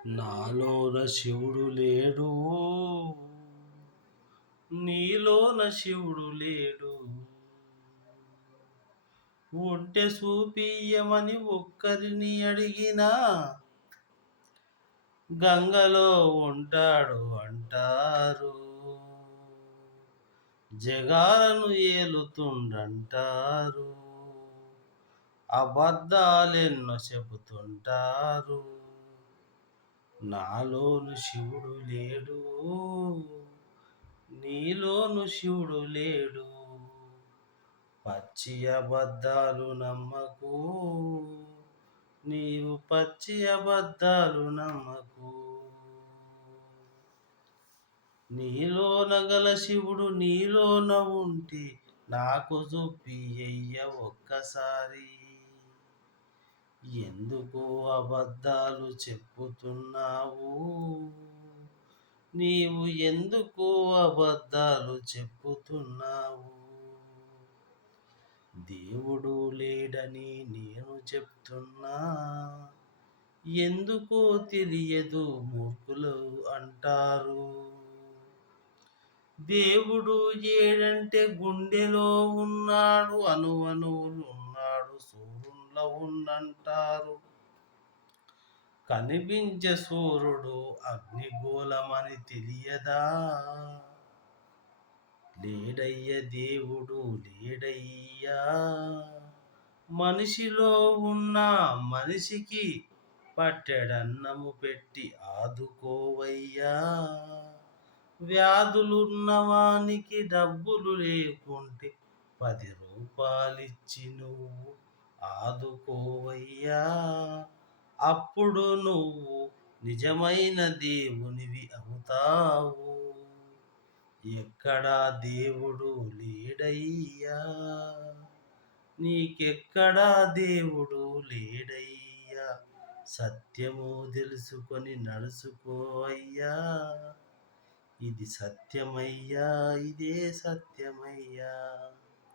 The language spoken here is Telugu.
నాలోన శివుడు లేడు, నీలోన శివుడు లేడు. ఉంటే చూపియ్యమని ఒక్కరిని అడిగినా గంగలో ఉంటాడు అంటారు. జగాలను ఏలుతుండంటారు. అబద్ధాలెన్నో చెబుతుంటారు. నాలోను శివుడు లేడు, నీలోను శివుడు లేడు. పచ్చి అబద్ధాలు నమ్మకు, నీవు పచ్చి అబద్ధాలు నమ్మకు. నీలోన గల శివుడు నీలోన ఉంటే నాకు చూపియ్య ఒక్కసారి. ఎందుకు అబద్ధాలు చెప్పుతున్నావు, నీవు ఎందుకు అబద్ధాలు చెప్పుతున్నావు? దేవుడు లేడని నేను చెప్తున్నా, ఎందుకో తెలియదు మూర్ఖులు అంటారు. దేవుడు ఏడంటే గుండెలో ఉన్నాడు, అణువణువులు ఉన్నాడు, సూర్యుల్లో ఉన్నంటారు. కనిపించే సూర్యుడు అగ్నిగోళమని తెలియదా? లేడయ్య దేవుడు లేడయ్యా, మనిషిలో ఉన్న మనిషికి పట్టెడన్నము పెట్టి ఆదుకోవయ్యా. వ్యాధులున్నవానికి డబ్బులు లేకుంటే 10 రూపాయలిచ్చి నువ్వు ఆదుకోవయ్యా. అప్పుడు నువ్వు నిజమైన దేవునివి అవుతావు. ఎక్కడా దేవుడు లేడయ్యా, నీకెక్కడా దేవుడు లేడయ్యా. సత్యము తెలుసుకొని నడుచుకో అయ్యా. ఇది సత్యమయ్యా, ఇదే సత్యమయ్యా.